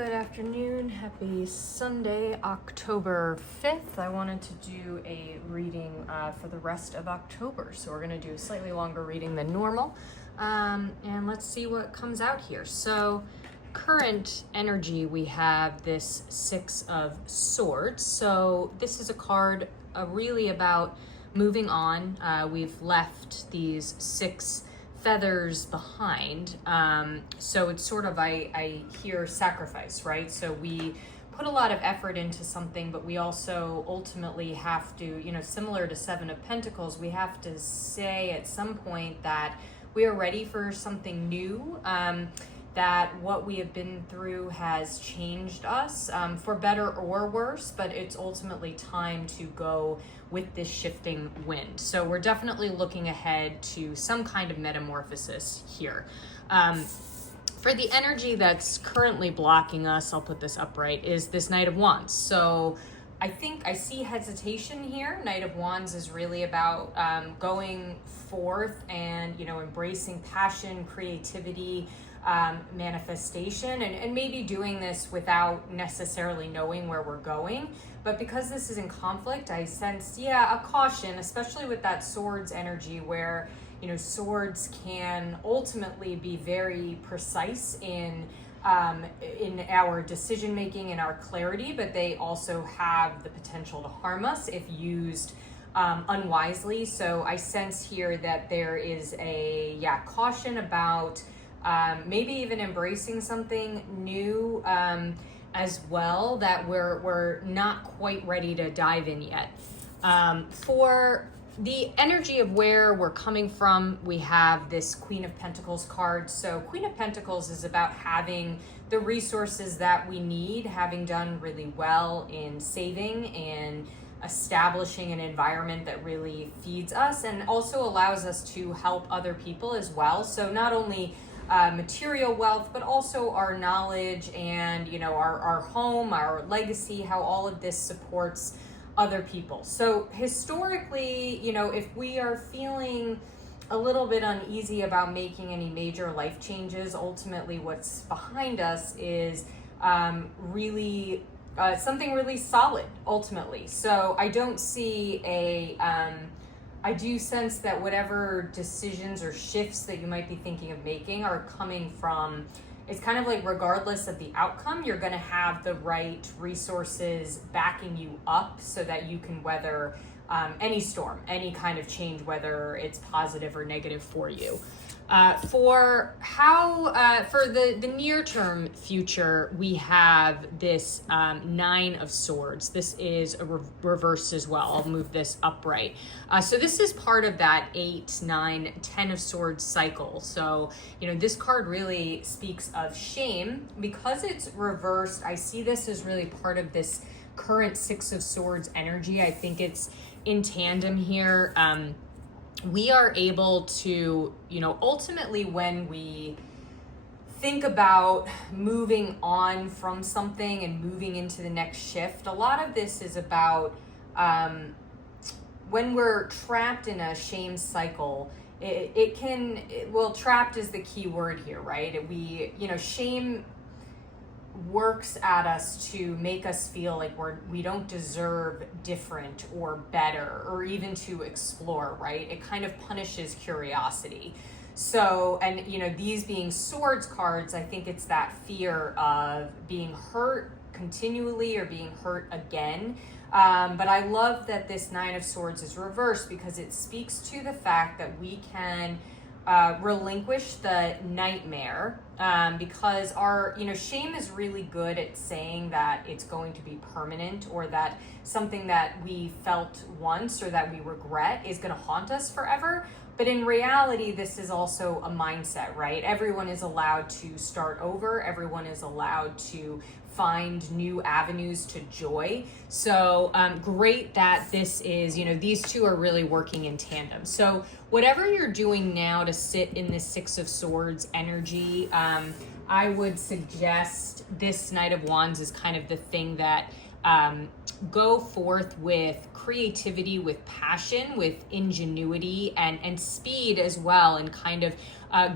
Good afternoon. Happy Sunday, October 5th. I wanted to do a reading for the rest of October. So we're going to do a slightly longer reading than normal. And let's see what comes out here. So current energy, we have this Six of Swords. So this is a card really about moving on. We've left these six feathers behind. So it's sort of, I hear sacrifice, right? So we put a lot of effort into something, but we also ultimately have to, similar to Seven of Pentacles, we have to say at some point that we are ready for something new, that what we have been through has changed us, for better or worse, but it's ultimately time to go with this shifting wind. So we're definitely looking ahead to some kind of metamorphosis here. For the energy that's currently blocking us, I'll put this upright, is this Knight of Wands. So I think I see hesitation here. Knight of Wands is really about going forth and, embracing passion, creativity, manifestation, and maybe doing this without necessarily knowing where we're going. But because this is in conflict, I sense, a caution, especially with that swords energy where, swords can ultimately be very precise in our decision making and our clarity, but they also have the potential to harm us if used unwisely. So I sense here that there is a caution about maybe even embracing something new as well that we're not quite ready to dive in yet. For the energy of where we're coming from, we have this Queen of Pentacles card. So Queen of Pentacles is about having the resources that we need, having done really well in saving and establishing an environment that really feeds us and also allows us to help other people as well. So not only material wealth, but also our knowledge and, our home, our legacy, how all of this supports other people. So historically, if we are feeling a little bit uneasy about making any major life changes, ultimately what's behind us is really something really solid, ultimately. So I don't see I do sense that whatever decisions or shifts that you might be thinking of making are coming from, it's kind of like regardless of the outcome, you're going to have the right resources backing you up so that you can weather any storm, any kind of change, whether it's positive or negative for you. For the near term future, we have this Nine of Swords. This is a reverse as well. I'll move this upright. So this is part of that 8, 9, 10 of Swords cycle. So, this card really speaks of shame. Because it's reversed, I see this as really part of this current Six of Swords energy. I think it's in tandem here. We are able to, ultimately when we think about moving on from something and moving into the next shift, a lot of this is about when we're trapped in a shame cycle, trapped is the key word here, right? Shame works at us to make us feel like we don't deserve different or better or even to explore, right? It kind of punishes curiosity. So, and these being swords cards, I think it's that fear of being hurt continually or being hurt again. But I love that this Nine of Swords is reversed because it speaks to the fact that we can relinquish the nightmare, because our, shame is really good at saying that it's going to be permanent or that something that we felt once or that we regret is going to haunt us forever. But in reality, this is also a mindset, right? Everyone is allowed to start over. Everyone is allowed to find new avenues to joy. So great that this is, these two are really working in tandem. So whatever you're doing now to sit in this Six of Swords energy, I would suggest this Knight of Wands is kind of the thing that go forth with creativity, with passion, with ingenuity, and speed as well, and kind of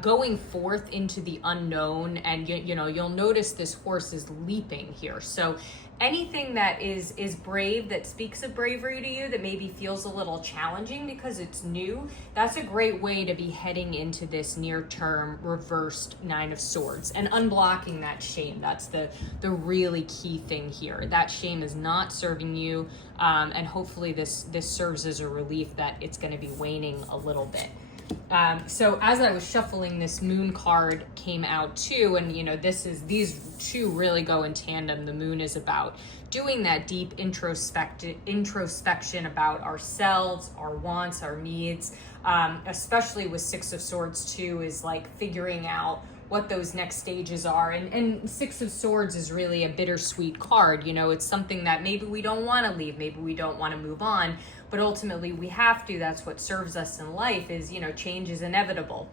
going forth into the unknown. And you know, you'll notice this horse is leaping here. So anything that is brave, that speaks of bravery to you, that maybe feels a little challenging because it's new, that's a great way to be heading into this near-term reversed Nine of Swords and unblocking that shame. That's the really key thing here. That shame is not serving you, and hopefully this serves as a relief that it's going to be waning a little bit. So as I was shuffling, this moon card came out too, and you know, these two really go in tandem. The moon is about doing that deep introspection about ourselves, our wants, our needs, especially with Six of Swords too, is like figuring out what those next stages are. And Six of Swords is really a bittersweet card. You know, it's something that maybe we don't want to leave, maybe we don't want to move on, but ultimately we have to. That's what serves us in life, is, you know, change is inevitable.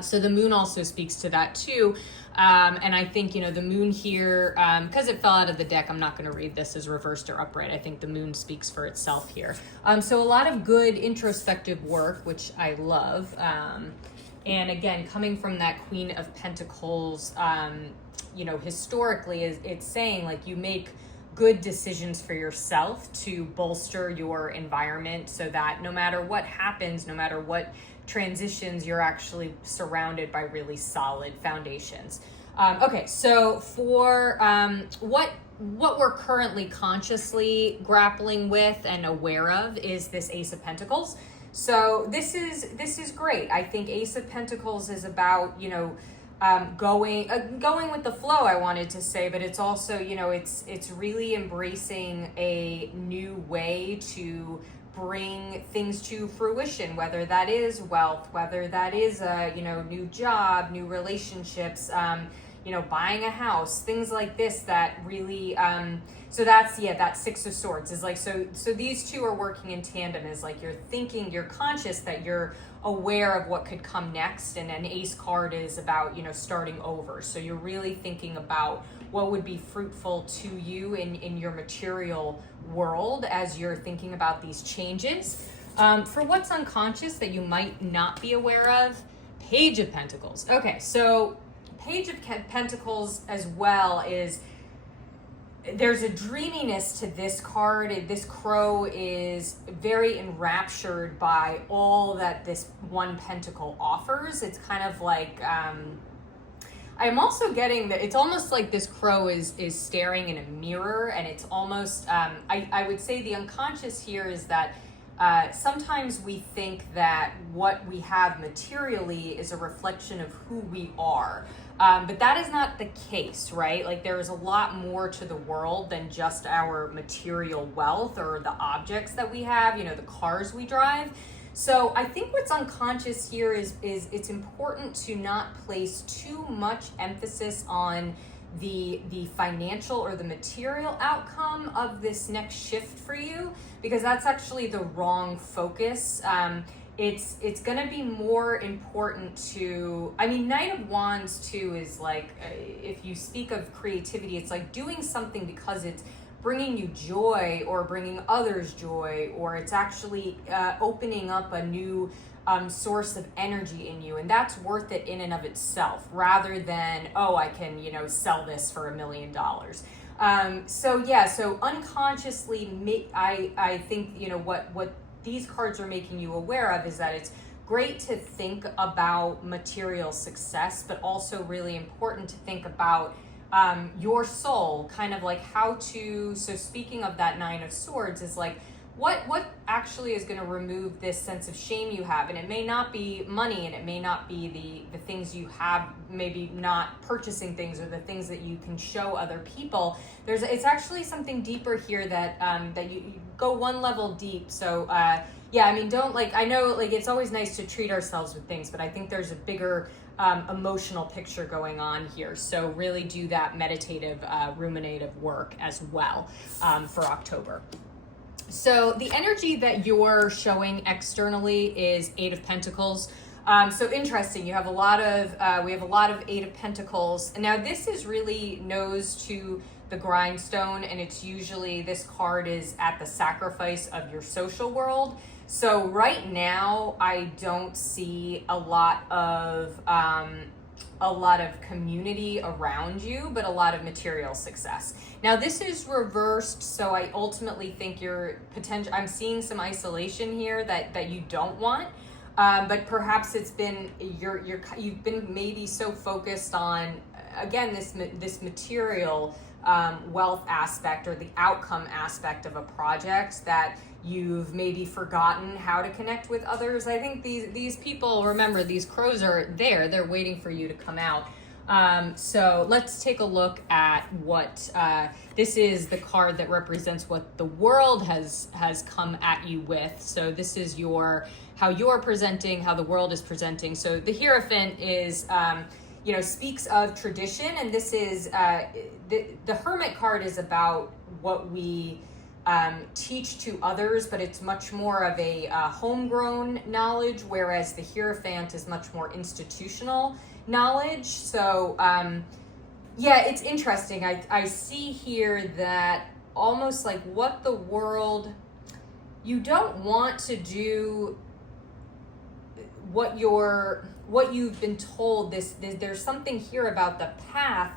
So the moon also speaks to that too. And I think, you know, the moon here, because it fell out of the deck, I'm not going to read this as reversed or upright. I think the moon speaks for itself here. So a lot of good introspective work, which I love. And again, coming from that Queen of Pentacles, you know, historically, it's saying like you make good decisions for yourself to bolster your environment so that no matter what happens, no matter what transitions, you're actually surrounded by really solid foundations. Okay, so for what we're currently consciously grappling with and aware of is this Ace of Pentacles. So this is great. I think Ace of Pentacles is about, you know, going with the flow, I wanted to say, but it's also, you know, it's really embracing a new way to bring things to fruition, whether that is wealth, whether that is a, you know, new job, new relationships, you know, buying a house, things like this that really, so that's, yeah, that Six of Swords is like, so these two are working in tandem, is like you're thinking, you're conscious that you're aware of what could come next, and an Ace card is about, you know, starting over. So you're really thinking about what would be fruitful to you in your material world as you're thinking about these changes. For what's unconscious that you might not be aware of, Page of Pentacles. Okay, so Page of Pentacles as well is, there's a dreaminess to this card. This crow is very enraptured by all that this one pentacle offers. It's kind of like, I'm also getting that it's almost like this crow is staring in a mirror, and it's almost, I would say the unconscious here is that sometimes we think that what we have materially is a reflection of who we are. But that is not the case, right? Like there is a lot more to the world than just our material wealth or the objects that we have, you know, the cars we drive. So I think what's unconscious here is it's important to not place too much emphasis on the financial or the material outcome of this next shift for you, because that's actually the wrong focus. It's going to be more important to, I mean, Knight of Wands too is like, if you speak of creativity, it's like doing something because it's bringing you joy or bringing others joy, or it's actually opening up a new source of energy in you, and that's worth it in and of itself, rather than, oh, I can, you know, sell this for $1 million. So yeah, so unconsciously, I think, you know, what these cards are making you aware of is that it's great to think about material success, but also really important to think about your soul, kind of like how to, so speaking of that Nine of Swords is like, what actually is going to remove this sense of shame you have? And it may not be money, and it may not be the things you have, maybe not purchasing things or the things that you can show other people. It's actually something deeper here that that you go one level deep. So yeah, I mean, don't, like, I know, like, it's always nice to treat ourselves with things, but I think there's a bigger emotional picture going on here. So really do that meditative, ruminative work as well for October. So the energy that you're showing externally is Eight of Pentacles. So interesting, you have a lot of, we have a lot of Eight of Pentacles. And now this is really nose to the grindstone, and it's usually, this card is at the sacrifice of your social world. So right now, I don't see a lot of community around you, but a lot of material success. Now this is reversed, so I ultimately think you're I'm seeing some isolation here that you don't want. But perhaps it's been you've been maybe so focused on, again, this material wealth aspect or the outcome aspect of a project that you've maybe forgotten how to connect with others. I think these people, remember, these crows are there. They're waiting for you to come out. So let's take a look at what this is, the card that represents what the world has come at you with. So this is how you're presenting, how the world is presenting. So the Hierophant is speaks of tradition, and this is the Hermit card is about what we teach to others, but it's much more of a homegrown knowledge, whereas the Hierophant is much more institutional knowledge. So it's interesting. I see here that almost like what the world, you don't want to do what you've been told. There's something here about the path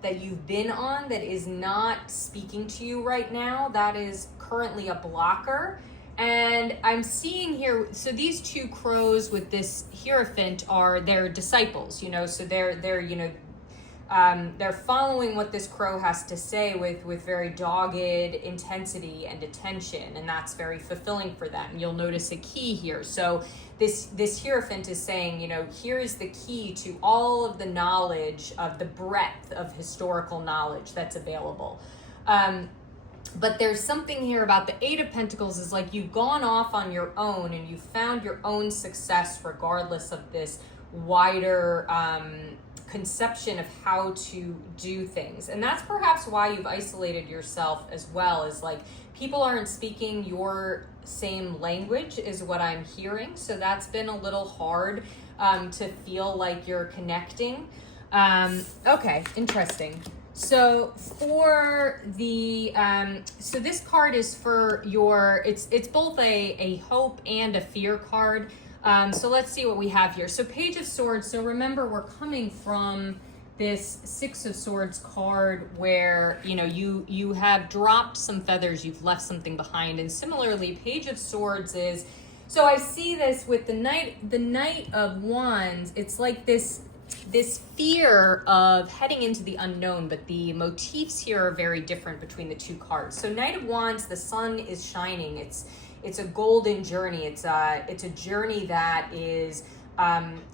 that you've been on that is not speaking to you right now. That is currently a blocker. And I'm seeing here, so these two crows with this Hierophant are their disciples, so they're following what this crow has to say with very dogged intensity and attention, and that's very fulfilling for them. You'll notice a key here. So this Hierophant is saying, here is the key to all of the knowledge, of the breadth of historical knowledge that's available. But there's something here about the Eight of Pentacles is like you've gone off on your own and you found your own success regardless of this wider conception of how to do things. And that's perhaps why you've isolated yourself as well, is like people aren't speaking your same language is what I'm hearing. So that's been a little hard to feel like you're connecting. Okay, interesting. So for the so this card is for your, it's both a hope and a fear card. So let's see what we have here. So Page of Swords. So remember, we're coming from this Six of Swords card where, you have dropped some feathers, you've left something behind. And similarly, Page of Swords is, so I see this with the Knight of Wands. It's like this fear of heading into the unknown, but the motifs here are very different between the two cards. So Knight of Wands, the sun is shining. It's a golden journey. It's a journey that is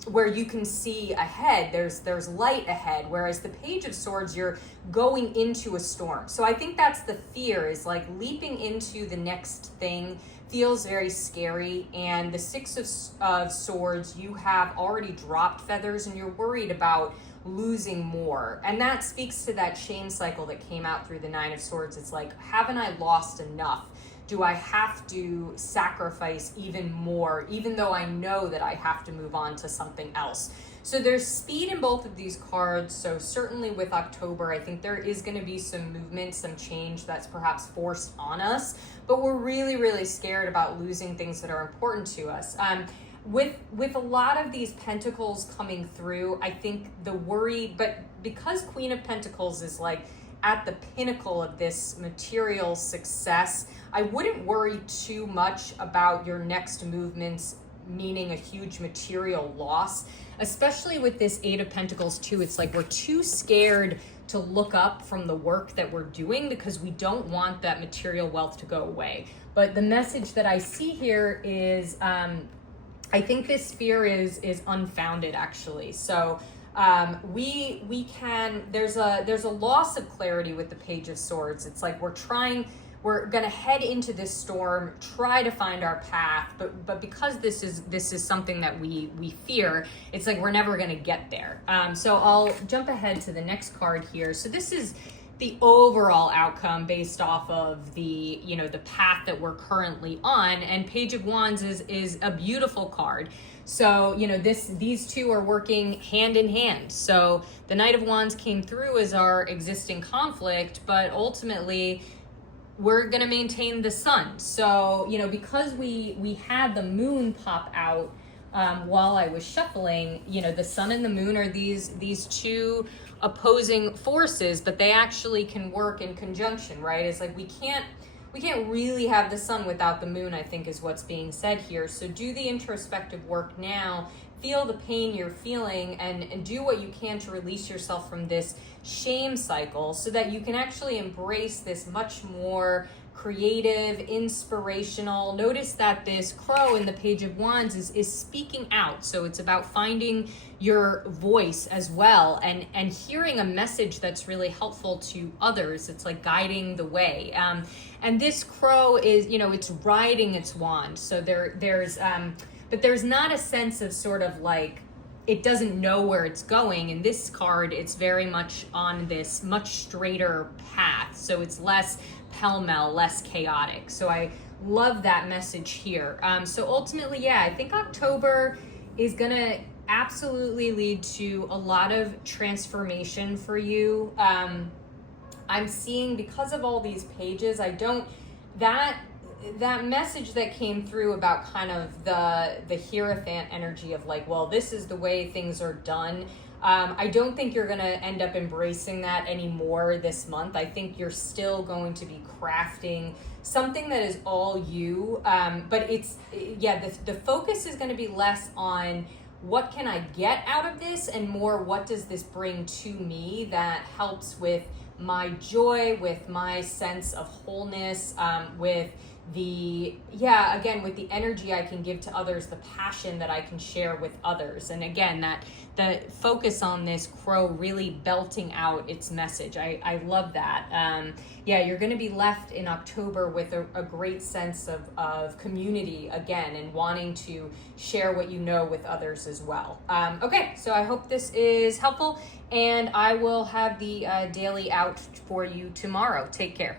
where you can see ahead. There's light ahead. Whereas the Page of Swords, you're going into a storm. So I think that's the fear, is like leaping into the next thing feels very scary. And the Six of Swords, you have already dropped feathers and you're worried about losing more. And that speaks to that shame cycle that came out through the Nine of Swords. It's like, haven't I lost enough? Do I have to sacrifice even more, even though I know that I have to move on to something else? So there's speed in both of these cards. So certainly with October, I think there is going to be some movement, some change that's perhaps forced on us, but we're really, really scared about losing things that are important to us. With a lot of these pentacles coming through, I think the worry, but because Queen of Pentacles is like at the pinnacle of this material success, I wouldn't worry too much about your next movements meaning a huge material loss, especially with this Eight of Pentacles too. It's like we're too scared to look up from the work that we're doing because we don't want that material wealth to go away. But the message that I see here is, I think this fear is unfounded, actually. So we can, there's a loss of clarity with the Page of Swords. It's like we're gonna head into this storm, try to find our path, but because this is something that we fear, it's like we're never gonna get there. So I'll jump ahead to the next card here. So this is the overall outcome based off of the path that we're currently on, and Page of Wands is a beautiful card. So these two are working hand in hand. So the Knight of Wands came through as our existing conflict, but ultimately we're going to maintain the sun. So, you know, because we had the moon pop out while I was shuffling, you know, the sun and the moon are these two opposing forces, but they actually can work in conjunction, right? It's like we can't really have the sun without the moon, I think is what's being said here. So do the introspective work now, feel the pain you're feeling, and do what you can to release yourself from this shame cycle so that you can actually embrace this much more creative, inspirational. Notice that this crow in the Page of Wands is speaking out. So it's about finding your voice as well, and hearing a message that's really helpful to others. It's like guiding the way. And this crow is, you know, it's riding its wand. So but there's not a sense of sort of like, it doesn't know where it's going. In this card, it's very much on this much straighter path. So it's less pell-mell, less chaotic. So I love that message here. So ultimately, yeah, I think October is gonna absolutely lead to a lot of transformation for you. I'm seeing, because of all these pages, that message that came through about kind of the Hierophant energy of like, well, this is the way things are done. I don't think you're going to end up embracing that anymore this month. I think you're still going to be crafting something that is all you. But the focus is going to be less on what can I get out of this and more what does this bring to me that helps with my joy, with my sense of wholeness, with the energy I can give to others, the passion that I can share with others. And again, that the focus on this crow really belting out its message. I love that. You're going to be left in October with a great sense of community again, and wanting to share what you know with others as well. Okay, so I hope this is helpful, and I will have the daily out for you tomorrow. Take care.